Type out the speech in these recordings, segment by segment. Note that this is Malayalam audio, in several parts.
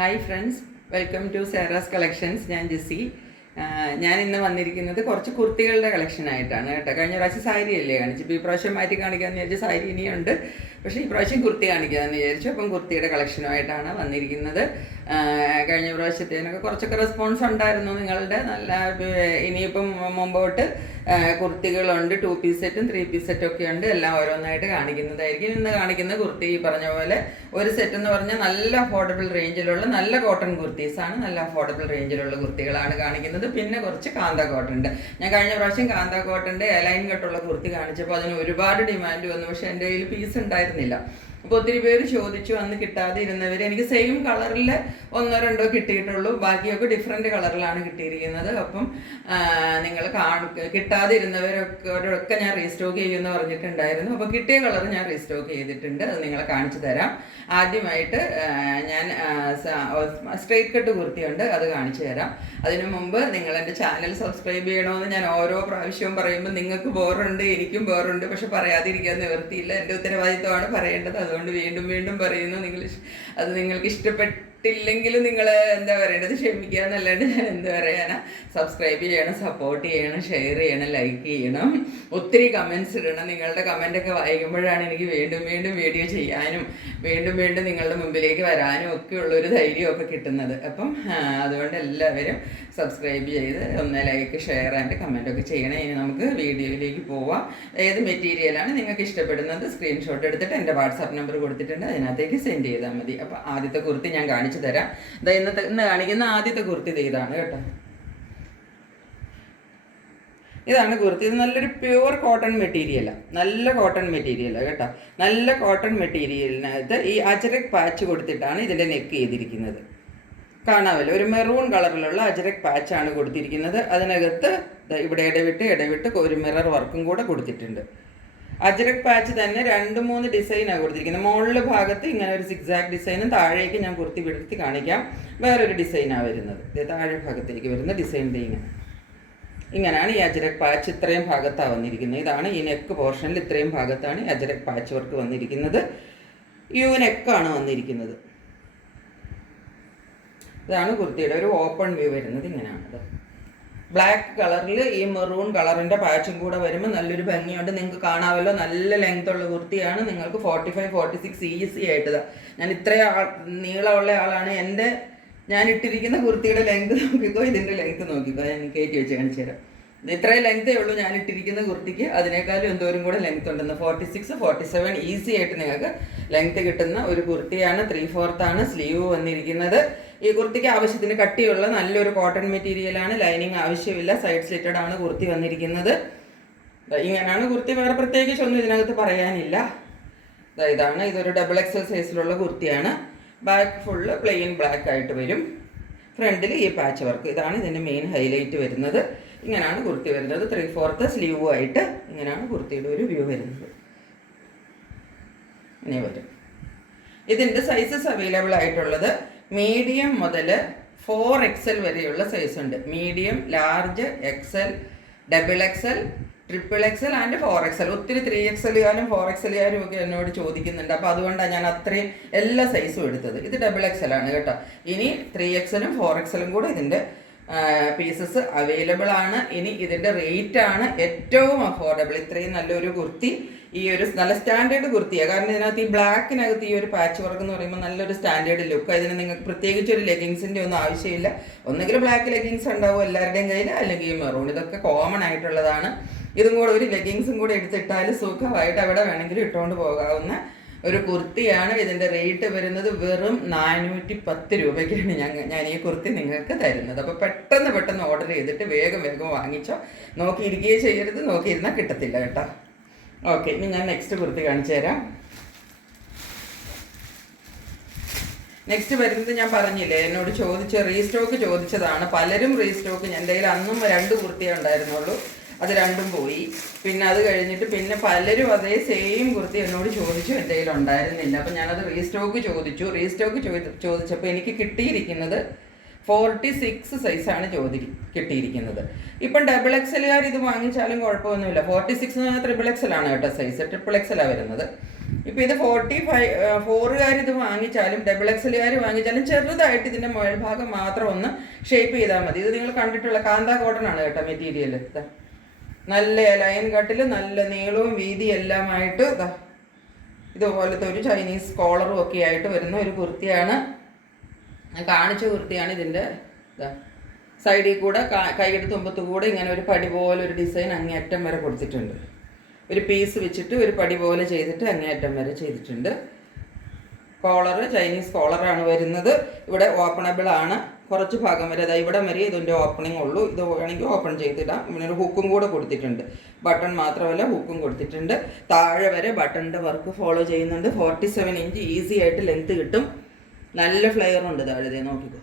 Hi friends, welcome to Sara's collections. ഞാൻ ജിസി. ഞാൻ ഇന്ന് വന്നിരിക്കുന്നത് കുറച്ച് കുർത്തികളുടെ കളക്ഷനായിട്ടാണ് കേട്ടോ. കഴിഞ്ഞ പ്രാവശ്യം സാരി അല്ലേ കാണിച്ചു, ഇപ്പോൾ ഈ പ്രാവശ്യം മാറ്റി കാണിക്കാമെന്ന് വിചാരിച്ചു. സാരി ഇനിയുണ്ട്, പക്ഷേ ഈ പ്രാവശ്യം കുർത്തി കാണിക്കാമെന്ന് വിചാരിച്ചു. അപ്പം കുർത്തിയുടെ കളക്ഷനുമായിട്ടാണ് വന്നിരിക്കുന്നത്. കഴിഞ്ഞ പ്രാവശ്യത്തേനൊക്കെ കുറച്ചൊക്കെ റെസ്പോൺസ് ഉണ്ടായിരുന്നു നിങ്ങളുടെ. നല്ല ഇനിയിപ്പം മുമ്പോട്ട് കുർത്തികളുണ്ട്, 2 പീസ് സെറ്റും 3 പീസ് സെറ്റും ഒക്കെ ഉണ്ട്. എല്ലാം ഓരോന്നായിട്ട് കാണിക്കുന്നതായിരിക്കും. ഇന്ന് കാണിക്കുന്ന കുർത്തി ഈ പറഞ്ഞ പോലെ ഒരു സെറ്റ് എന്ന് പറഞ്ഞാൽ നല്ല അഫോർഡബിൾ റേഞ്ചിലുള്ള നല്ല കോട്ടൺ കുർത്തീസാണ്. നല്ല അഫോർഡബിൾ റേഞ്ചിലുള്ള കുർത്തികളാണ് കാണിക്കുന്നത്. പിന്നെ കുറച്ച് കാന്ത കോട്ടൻ്റെ, ഞാൻ കഴിഞ്ഞ പ്രാവശ്യം കാന്ത കോട്ടൻ്റെ എലൈൻ കട്ടുള്ള കുർത്തി കാണിച്ചപ്പോൾ അതിന് ഒരുപാട് ഡിമാൻഡ് വന്നു. പക്ഷേ എൻ്റെ കയ്യിൽ പീസ് ഉണ്ടായിരുന്നില്ല. അപ്പോൾ ഒത്തിരി പേര് ചോദിച്ചു, അന്ന് കിട്ടാതെ ഇരുന്നവർ. എനിക്ക് സെയിം കളറിൽ 1-2 കിട്ടിയിട്ടുള്ളൂ, ബാക്കിയൊക്കെ ഡിഫറെൻറ്റ് കളറിലാണ് കിട്ടിയിരിക്കുന്നത്. അപ്പം നിങ്ങൾ കിട്ടാതെ ഇരുന്നവരൊക്കെ ഞാൻ റീസ്റ്റോക്ക് ചെയ്യുമെന്ന് പറഞ്ഞിട്ടുണ്ടായിരുന്നു. അപ്പോൾ കിട്ടിയ കളർ ഞാൻ റീസ്റ്റോക്ക് ചെയ്തിട്ടുണ്ട്, അത് നിങ്ങളെ കാണിച്ചു തരാം. ആദ്യമായിട്ട് ഞാൻ സ്ട്രെയിറ്റ് കട്ട് കുർത്തിയുണ്ട്, അത് കാണിച്ചു തരാം. അതിനു മുമ്പ് നിങ്ങൾ എൻ്റെ ചാനൽ സബ്സ്ക്രൈബ് ചെയ്യണമെന്ന് ഞാൻ ഓരോ പ്രാവശ്യവും പറയുമ്പോൾ നിങ്ങൾക്ക് ബോറുണ്ട്, എനിക്കും ബോറുണ്ട്. പക്ഷെ പറയാതിരിക്കാൻ നിവൃത്തിയില്ല, എൻ്റെ ഉത്തരവാദിത്വമാണ് പറയേണ്ടത്. അതുകൊണ്ട് വീണ്ടും വീണ്ടും പറയുന്നു. നിങ്ങൾക്ക് ഇഷ്ടപ്പെട്ടില്ലെങ്കിലും നിങ്ങൾ എന്താ പറയേണ്ടത്, ക്ഷമിക്കുക എന്നല്ലാണ്ട് ഞാൻ എന്ത് പറയാനാ. സബ്സ്ക്രൈബ് ചെയ്യണം, സപ്പോർട്ട് ചെയ്യണം, ഷെയർ ചെയ്യണം, ലൈക്ക് ചെയ്യണം, ഒത്തിരി കമൻസ് ഇടണം. നിങ്ങളുടെ കമൻ്റൊക്കെ വായിക്കുമ്പോഴാണ് എനിക്ക് വീണ്ടും വീണ്ടും വീഡിയോ ചെയ്യാനും വീണ്ടും വീണ്ടും നിങ്ങളുടെ മുമ്പിലേക്ക് വരാനും ഒക്കെ ഉള്ളൊരു ധൈര്യമൊക്കെ കിട്ടുന്നത്. അപ്പം അതുകൊണ്ട് എല്ലാവരും സബ്സ്ക്രൈബ് ചെയ്ത് ഒന്ന് ലൈക്ക്, ഷെയർ ആൻഡ് കമൻറ്റൊക്കെ ചെയ്യണം. ഇനി നമുക്ക് വീഡിയോയിലേക്ക് പോവാം. ഏത് മെറ്റീരിയലാണ് നിങ്ങൾക്ക് ഇഷ്ടപ്പെടുന്നത് സ്ക്രീൻഷോട്ട് എടുത്തിട്ട് എൻ്റെ വാട്സാപ്പ് നമ്പർ കൊടുത്തിട്ടുണ്ട്, അതിനകത്തേക്ക് സെൻഡ് ചെയ്താൽ മതി. അപ്പോൾ ആദ്യത്തെ കുർത്തി ഞാൻ കാണിച്ചു തരാം. ഇന്ന് കാണിക്കുന്ന ആദ്യത്തെ കുർത്തി ഇതാണ് കേട്ടോ. ഇതാണ് കുർത്തി. ഇത് നല്ലൊരു പ്യുവർ കോട്ടൺ മെറ്റീരിയലാണ്, നല്ല കോട്ടൺ മെറ്റീരിയലാണ് കേട്ടോ. നല്ല കോട്ടൺ മെറ്റീരിയലിനകത്ത് ഈ അജരക് പാച്ച് കൊടുത്തിട്ടാണ് ഇതിൻ്റെ നെക്ക് ചെയ്തിരിക്കുന്നത്. കാണാമല്ലോ, ഒരു മെറൂൺ കളറിലുള്ള അജരക് പാച്ചാണ് കൊടുത്തിരിക്കുന്നത്. അതിനകത്ത് ഇവിടെ ഇടവിട്ട് ഒരു മിറർ വർക്കും കൂടെ കൊടുത്തിട്ടുണ്ട്. അജരക് പാച്ച് തന്നെ 2-3 ഡിസൈനാണ് കൊടുത്തിരിക്കുന്നത്. മുകളിൽ ഭാഗത്ത് ഇങ്ങനെ ഒരു സിക്സാക് ഡിസൈനും, താഴേക്ക് ഞാൻ കുർത്തി വിടർത്തി കാണിക്കാം, വേറൊരു ഡിസൈനാണ് വരുന്നത്. താഴെ ഭാഗത്തേക്ക് വരുന്ന ഡിസൈൻ ഇങ്ങനെയാണ് ഈ അജരക് പാച്ച് ഇത്രയും ഭാഗത്താണ് വന്നിരിക്കുന്നത്. ഇതാണ് ഈ നെക്ക് പോർഷനിൽ ഇത്രയും ഭാഗത്താണ് ഈ അജരക് പാച്ച് വർക്ക് വന്നിരിക്കുന്നത്. യു നെക്കാണ് വന്നിരിക്കുന്നത്. ഇതാണ് കുർത്തിയുടെ ഒരു ഓപ്പൺ വ്യൂ വരുന്നത്. ഇങ്ങനെയാണത്. ബ്ലാക്ക് കളറിൽ ഈ മെറൂൺ കളറിൻ്റെ പാച്ചും കൂടെ വരുമ്പോൾ നല്ലൊരു ഭംഗിയുണ്ട്. നിങ്ങൾക്ക് കാണാമല്ലോ, നല്ല ലെങ്ത് ഉള്ള കുർത്തിയാണ്. നിങ്ങൾക്ക് 45-46 ഈസി ആയിട്ടതാണ്. ഞാൻ ഇത്രയും നീളമുള്ള ആളാണ്. ഞാൻ ഇട്ടിരിക്കുന്ന കുർത്തിയുടെ ലെങ്ത് നോക്കിക്കോ, ഇതിൻ്റെ ലെങ്ത് നോക്കിക്കോ. ഞാൻ കയറ്റി വെച്ച് കാണിച്ചു തരാം. ഇത്രയും ലെങ്തേ ഉള്ളൂ ഞാൻ ഇട്ടിരിക്കുന്ന കുർത്തിക്ക്. അതിനേക്കാളും എന്തോരം കൂടെ ലെങ്ത് ഉണ്ടെന്ന്. 46-47 ഈസി ആയിട്ട് നിങ്ങൾക്ക് ലെങ്ത് കിട്ടുന്ന ഒരു കുർത്തിയാണ്. 3/4 സ്ലീവ് വന്നിരിക്കുന്നത്. ഈ കുർത്തിക്ക് ആവശ്യത്തിന് കട്ടിയുള്ള നല്ലൊരു കോട്ടൺ മെറ്റീരിയലാണ്. ലൈനിങ് ആവശ്യമില്ല. സൈഡ് സ്ലിറ്റഡ് ആണ് കുർത്തി വന്നിരിക്കുന്നത്. ഇങ്ങനെയാണ് കുർത്തി. വേറെ പ്രത്യേകിച്ച് ഒന്നും ഇതിനകത്ത് പറയാനില്ല. ഇതാണ്, ഇതൊരു XXL സൈസിലുള്ള കുർത്തിയാണ്. ബാക്ക് ഫുള്ള് പ്ലെയിൻ ബ്ലാക്ക് ആയിട്ട് വരും. ഫ്രണ്ടിൽ ഈ പാച്ച് വർക്ക്, ഇതാണ് ഇതിൻ്റെ മെയിൻ ഹൈലൈറ്റ് വരുന്നത്. ഇങ്ങനെയാണ് കുർത്തി വരുന്നത്. 3/4 സ്ലീവും ആയിട്ട് ഇങ്ങനെയാണ് കുർത്തിയുടെ ഒരു വ്യൂ വരുന്നത്. ഇങ്ങനെ വരും. ഇതിൻ്റെ സൈസസ് അവൈലബിൾ ആയിട്ടുള്ളത് മീഡിയം മുതൽ 4XL വരെയുള്ള സൈസ് ഉണ്ട്. Medium, large, XL, XXL, XXL and 4XL. ഒത്തിരി 3XL-കാരും 4XL-കാരും ഒക്കെ എന്നോട് ചോദിക്കുന്നുണ്ട്. അപ്പോൾ അതുകൊണ്ടാണ് ഞാൻ അത്രയും എല്ലാ സൈസും എടുത്തത്. ഇത് XXL ആണ് കേട്ടോ. ഇനി 3XL-ഉം 4XL-ഉം കൂടെ ഇതിൻ്റെ പീസസ് അവൈലബിൾ ആണ്. ഇനി ഇതിൻ്റെ റേറ്റാണ് ഏറ്റവും അഫോർഡബിൾ. ഇത്രയും നല്ലൊരു കുർത്തി, ഈ ഒരു നല്ല സ്റ്റാൻഡേർഡ് കുർത്തിയാണ്. കാരണം ഇതിനകത്ത് ഈ ബ്ലാക്കിനകത്ത് ഈ ഒരു പാച്ച് വർക്ക് എന്ന് പറയുമ്പോൾ നല്ലൊരു സ്റ്റാൻഡേർഡ് ലുക്ക്. ഇതിന് നിങ്ങൾക്ക് പ്രത്യേകിച്ച് ഒരു ലെഗിങ്സിൻ്റെ ഒന്നും ആവശ്യമില്ല. ഒന്നുകിൽ ബ്ലാക്ക് ലെഗിങ്സ് ഉണ്ടാവും എല്ലാവരുടെയും കയ്യിൽ, അല്ലെങ്കിൽ മെറൂൺ. ഇതൊക്കെ കോമൺ ആയിട്ടുള്ളതാണ്. ഇതും കൂടെ ഒരു ലെഗിങ്സും കൂടെ എടുത്തിട്ടാൽ സുഖമായിട്ട് അവിടെ വേണമെങ്കിലും ഇട്ടുകൊണ്ട് പോകാവുന്ന ഒരു കുർത്തിയാണ്. ഇതിൻ്റെ റേറ്റ് വരുന്നത് വെറും 410 രൂപയ്ക്കാണ് ഞാൻ ഈ കുർത്തി നിങ്ങൾക്ക് തരുന്നത്. അപ്പോൾ പെട്ടെന്ന് ഓർഡർ ചെയ്തിട്ട് വേഗം വാങ്ങിച്ചോ. നോക്കിയിരിക്കുകയും ചെയ്യരുത്, നോക്കിയിരുന്നാൽ കിട്ടത്തില്ല കേട്ടോ. ഓക്കെ, ഇനി ഞാൻ നെക്സ്റ്റ് കുർത്തി കാണിച്ചു തരാം. നെക്സ്റ്റ് വരുന്നത് ഞാൻ പറഞ്ഞില്ലേ, എന്നോട് റീസ്റ്റോക്ക് ചോദിച്ചതാണ്. പലരും റീസ്റ്റോക്ക്, എൻ്റെ കയ്യിൽ അന്നും 2 കുർത്തിയേ ഉണ്ടായിരുന്നുള്ളൂ. അത് 2ഉം പോയി. പിന്നെ അത് കഴിഞ്ഞിട്ട് പിന്നെ പലരും അതേ സെയിം കുർത്തി എന്നോട് ചോദിച്ചു, എൻ്റെ കയ്യിൽ ഉണ്ടായിരുന്നില്ല. അപ്പം ഞാനത് റീസ്റ്റോക്ക് ചോദിച്ചപ്പോൾ എനിക്ക് കിട്ടിയിരിക്കുന്നത് 46 സൈസാണ് കിട്ടിയിരിക്കുന്നത്. ഇപ്പം XXL-കാർ ഇത് വാങ്ങിച്ചാലും കുഴപ്പമൊന്നുമില്ല. 46 XXL ആണ് കേട്ടോ സൈസ്. XXL വരുന്നത്. ഇപ്പോൾ ഇത് 44 ഇത് വാങ്ങിച്ചാലും XXL വാങ്ങിച്ചാലും ചെറുതായിട്ട് ഇതിൻ്റെ മുകൾഭാഗം മാത്രം ഒന്ന് ഷേപ്പ് ചെയ്താൽ മതി. ഇത് നിങ്ങൾ കണ്ടിട്ടുള്ള കാന്ത കോട്ടൺ ആണ് കേട്ടോ മെറ്റീരിയൽ. നല്ല ലൈൻ കട്ടിൽ, നല്ല നീളവും വീതി എല്ലാമായിട്ട് ഇതുപോലത്തെ ഒരു ചൈനീസ് കോളറും ഒക്കെ ആയിട്ട് വരുന്ന ഒരു കുർത്തിയാണ്. ഞാൻ കാണിച്ച കുർത്തിയാണ്. ഇതിൻ്റെ സൈഡിൽ കൂടെ കൈയുടെ തുമ്പത്ത് കൂടെ ഇങ്ങനെ ഒരു പടി പോലെ ഒരു ഡിസൈൻ അങ്ങേയറ്റം വരെ കൊടുത്തിട്ടുണ്ട്. ഒരു പീസ് വെച്ചിട്ട് ഒരു പടി പോലെ ചെയ്തിട്ട് അങ്ങേയറ്റം വരെ ചെയ്തിട്ടുണ്ട്. കോളർ ചൈനീസ് കോളറാണ് വരുന്നത്. ഇവിടെ ഓപ്പണബിൾ ആണ്. കുറച്ച് ഭാഗം വരെ ഇവിടെ വരെ ഇതിൻ്റെ ഓപ്പണിംഗ് ഉള്ളൂ. ഇത് വേണമെങ്കിൽ ഓപ്പൺ ചെയ്തിടാം. ഇവിടെ ഒരു ഹുക്കും കൂടെ കൊടുത്തിട്ടുണ്ട്. ബട്ടൺ മാത്രമല്ല ഹുക്കും കൊടുത്തിട്ടുണ്ട്. താഴെ വരെ ബട്ടണിൻ്റെ വർക്ക് ഫോളോ ചെയ്യുന്നുണ്ട്. 47 ഇഞ്ച് ഈസി ആയിട്ട് ലെങ്ത്ത് കിട്ടും. നല്ല ഫ്ലെയർ ഉണ്ട് താഴെ, നോക്കിക്കോ.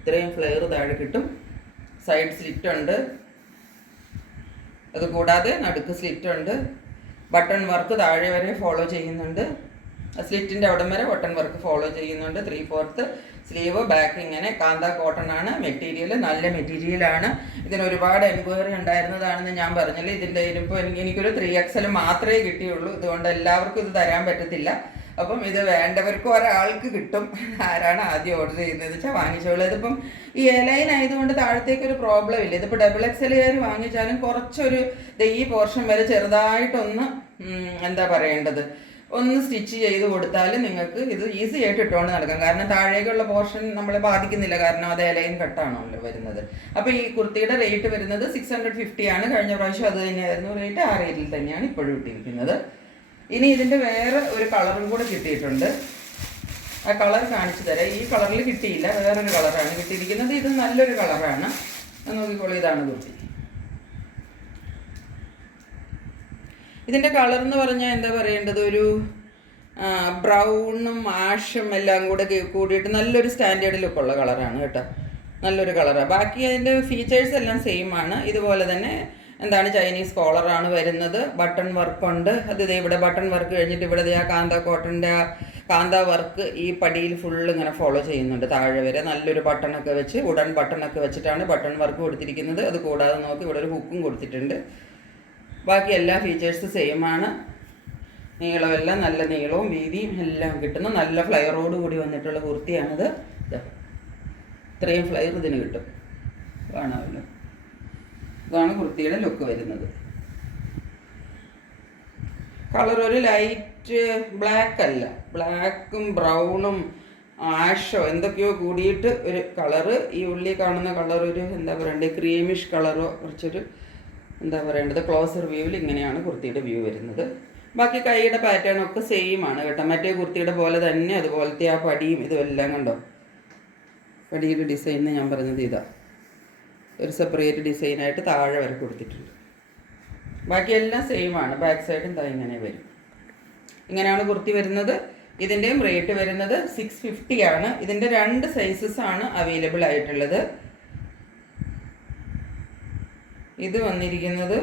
ഇത്രയും ഫ്ലെയർ താഴെ കിട്ടും. സൈഡ് സ്ലിറ്റ് ഉണ്ട്. അതുകൂടാതെ നടുക്ക് സ്ലിറ്റ് ഉണ്ട്. ബട്ടൺ വർക്ക് താഴെ വരെ ഫോളോ ചെയ്യുന്നുണ്ട്. സ്ലിറ്റിൻ്റെ അവിടം വരെ ബട്ടൺ വർക്ക് ഫോളോ ചെയ്യുന്നുണ്ട്. 3/4 സ്ലീവ്. ബാക്ക് ഇങ്ങനെ കാന്ത കോട്ടൺ ആണ് മെറ്റീരിയൽ. നല്ല മെറ്റീരിയലാണ്. ഇതിന് ഒരുപാട് എൻക്വയറി ഉണ്ടായിരുന്നതാണെന്ന് ഞാൻ പറഞ്ഞില്ല. ഇതിൻ്റെ ഇതിപ്പോൾ എനിക്കൊരു 3XL മാത്രമേ കിട്ടിയുള്ളൂ. ഇതുകൊണ്ട് എല്ലാവർക്കും ഇത് തരാൻ പറ്റത്തില്ല. അപ്പം ഇത് വേണ്ടവർക്ക് ഒരാൾക്ക് കിട്ടും. ആരാണ് ആദ്യം ഓർഡർ ചെയ്യുന്നത് വെച്ചാൽ വാങ്ങിച്ചോളൂ. ഇതിപ്പം ഈ എലൈൻ ആയതുകൊണ്ട് താഴത്തേക്കൊരു പ്രോബ്ലം ഇല്ല. ഇതിപ്പോൾ XXL വാങ്ങിച്ചാലും കുറച്ചൊരു ഈ പോർഷൻ വരെ ചെറുതായിട്ടൊന്ന് എന്താ പറയേണ്ടത്, ഒന്ന് സ്റ്റിച്ച് ചെയ്ത് കൊടുത്താൽ നിങ്ങൾക്ക് ഇത് ഈസി ആയിട്ട് ഇട്ടുകൊണ്ട് നടക്കാം. കാരണം താഴേക്കുള്ള പോർഷൻ നമ്മളെ ബാധിക്കുന്നില്ല. കാരണം അത് എലൈൻ കട്ടാണല്ലോ വരുന്നത്. അപ്പോൾ ഈ കുർത്തിയുടെ റേറ്റ് വരുന്നത് 650 ആണ്. കഴിഞ്ഞ പ്രാവശ്യം അത് തന്നെയായിരുന്നു റേറ്റ്. ആ റേറ്റിൽ തന്നെയാണ് ഇപ്പോഴും ഇട്ടിരിക്കുന്നത്. ഇനി ഇതിൻ്റെ വേറെ ഒരു കളറും കൂടെ കിട്ടിയിട്ടുണ്ട്. ആ കളർ കാണിച്ചു തരാം. ഈ കളറിൽ കിട്ടിയില്ല, വേറൊരു കളറാണ് കിട്ടിയിരിക്കുന്നത്. ഇത് നല്ലൊരു കളറാണ്. നോക്കിക്കോളൂ, ഇതാണ് കുർത്തി. ഇതിൻ്റെ കളർ എന്ന് പറഞ്ഞാൽ എന്താ പറയേണ്ടത്, ഒരു ബ്രൗണും ആഷും എല്ലാം കൂടെ കൂടിയിട്ട് നല്ലൊരു സ്റ്റാൻഡേർഡ് ലുക്കുള്ള കളറാണ് കേട്ടോ. നല്ലൊരു കളറാണ്. ബാക്കി അതിൻ്റെ ഫീച്ചേഴ്സ് എല്ലാം സെയിം ആണ്. ഇതുപോലെ തന്നെ എന്താണ് ചൈനീസ് കോളറാണ് വരുന്നത്. ബട്ടൺ വർക്കുണ്ട്. അത് ഇവിടെ ബട്ടൺ വർക്ക് കഴിഞ്ഞിട്ട് ഇവിടെ ആ കാന്ത കോട്ടൻ്റെ കാന്ത വർക്ക് ഈ പടിയിൽ ഫുള്ള് ഇങ്ങനെ ഫോളോ ചെയ്യുന്നുണ്ട് താഴെ വരെ. നല്ലൊരു ബട്ടണൊക്കെ വെച്ച് ഉടൻ ബട്ടണൊക്കെ വെച്ചിട്ടാണ് ബട്ടൺ വർക്ക് കൊടുത്തിരിക്കുന്നത്. അത് കൂടാതെ നോക്കി ഇവിടെ ഒരു ഹുക്കും കൊടുത്തിട്ടുണ്ട്. ബാക്കി എല്ലാ ഫീച്ചേഴ്സ് സെയിം ആണ്. നീളമെല്ലാം നല്ല നീളവും വീതിയും എല്ലാം കിട്ടുന്ന നല്ല ഫ്ലയറോട് കൂടി വന്നിട്ടുള്ള കുർത്തിയാണിത്. ഇത്രയും ഫ്ലയർ ഇതിന് കിട്ടും, കാണാമല്ലോ. ഇതാണ് കുർത്തിയുടെ ലുക്ക് വരുന്നത്. കളർ ഒരു ലൈറ്റ് ബ്ലാക്ക് അല്ല, ബ്ലാക്കും ബ്രൗണും ആഷോ എന്തൊക്കെയോ കൂടിയിട്ട് ഒരു കളറ്. ഈ ഉള്ളി കാണുന്ന കളർ ഒരു എന്താ പറയണ്ടത്, ക്രീമിഷ് കളറോ, കുറച്ചൊരു എന്താ പറയേണ്ടത്, ക്ലോസർ വ്യൂവിൽ ഇങ്ങനെയാണ് കുർത്തിയുടെ വ്യൂ വരുന്നത്. ബാക്കി കൈയുടെ പാറ്റേൺ ഒക്കെ സെയിം ആണ് കേട്ടോ. മറ്റേ കുർത്തിയുടെ പോലെ തന്നെ അതുപോലത്തെ ആ പടിയും ഇതുമെല്ലാം കണ്ടോ. പടിയുടെ ഡിസൈൻ ഞാൻ പറഞ്ഞത് ഇതാ, ഒരു സെപ്പറേറ്റ് ഡിസൈനായിട്ട് താഴെ വരെ കൊടുത്തിട്ടുണ്ട്. ബാക്കിയെല്ലാം സെയിം ആണ്. ബാക്ക് സൈഡും ഇങ്ങനെ വരും. ഇങ്ങനെയാണ് കുർത്തി വരുന്നത്. ഇതിൻ്റെയും റേറ്റ് വരുന്നത് 650 ആണ്. ഇതിൻ്റെ 2 സൈസസ് ആണ് അവൈലബിൾ ആയിട്ടുള്ളത്. ഇത് വന്നിരിക്കുന്നത്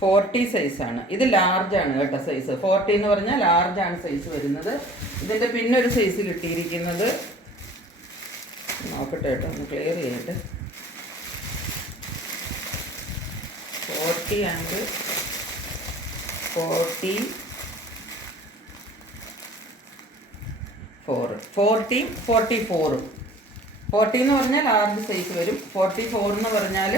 40 സൈസാണ്. ഇത് ലാർജാണ് കേട്ടോ സൈസ്. 40 എന്ന് പറഞ്ഞാൽ ലാർജാണ് സൈസ് വരുന്നത്. ഇതിൻ്റെ പിന്നെ ഒരു സൈസ് കിട്ടിയിരിക്കുന്നത്, നോക്കട്ടെ കേട്ടോ, ഒന്ന് ക്ലിയർ ചെയ്യട്ടെ. 40 ആൻഡ് 44 40 എന്ന് പറഞ്ഞാൽ ലാർജ് സൈസ് വരും. 44 എന്ന് പറഞ്ഞാൽ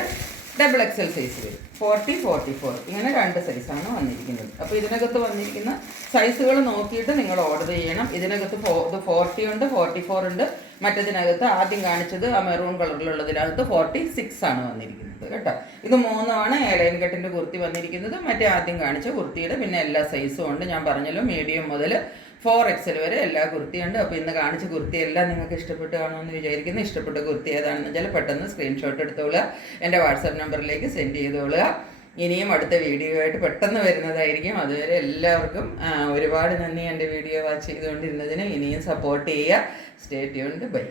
XXL സൈസ് വരും. 40, 44 ഇങ്ങനെ 2 സൈസാണ് വന്നിരിക്കുന്നത്. അപ്പോൾ ഇതിനകത്ത് വന്നിരിക്കുന്ന സൈസുകൾ നോക്കിയിട്ട് നിങ്ങൾ ഓർഡർ ചെയ്യണം. ഇതിനകത്ത് 40 ഉണ്ട്, 44 ഉണ്ട്. മറ്റേതിനകത്ത് ആദ്യം കാണിച്ചത് ആ മെറൂൺ കളറിലുള്ളതിനകത്ത് 46 ആണ് വന്നിരിക്കുന്നത് കേട്ടോ. ഇത് 3ആണ് എലൈൻ കട്ടിൻ്റെ കുർത്തി വന്നിരിക്കുന്നത്. മറ്റേ ആദ്യം കാണിച്ച കുർത്തിയുടെ പിന്നെ എല്ലാ സൈസും ഉണ്ട്. ഞാൻ പറഞ്ഞല്ലോ മീഡിയം മുതൽ 4XL വരെ എല്ലാ കുർത്തിയുണ്ട്. അപ്പോൾ ഇന്ന് കാണിച്ച കുർത്തിയെല്ലാം നിങ്ങൾക്ക് ഇഷ്ടപ്പെട്ട് കാണുമെന്ന് വിചാരിക്കുന്നു. ഇഷ്ടപ്പെട്ട കുർത്തി ഏതാണെന്ന് വെച്ചാൽ പെട്ടെന്ന് സ്ക്രീൻഷോട്ട് എടുത്തോളുക, എൻ്റെ വാട്സാപ്പ് നമ്പറിലേക്ക് സെൻഡ് ചെയ്തോളുക. ഇനിയും അടുത്ത വീഡിയോ ആയിട്ട് പെട്ടെന്ന് വരുന്നതായിരിക്കും. അതുവരെ എല്ലാവർക്കും ഒരുപാട് നന്ദി എൻ്റെ വീഡിയോ വാച്ച് ചെയ്തുകൊണ്ടിരുന്നതിന്. ഇനിയും സപ്പോർട്ട് ചെയ്യുക. Stay tuned. ബൈ.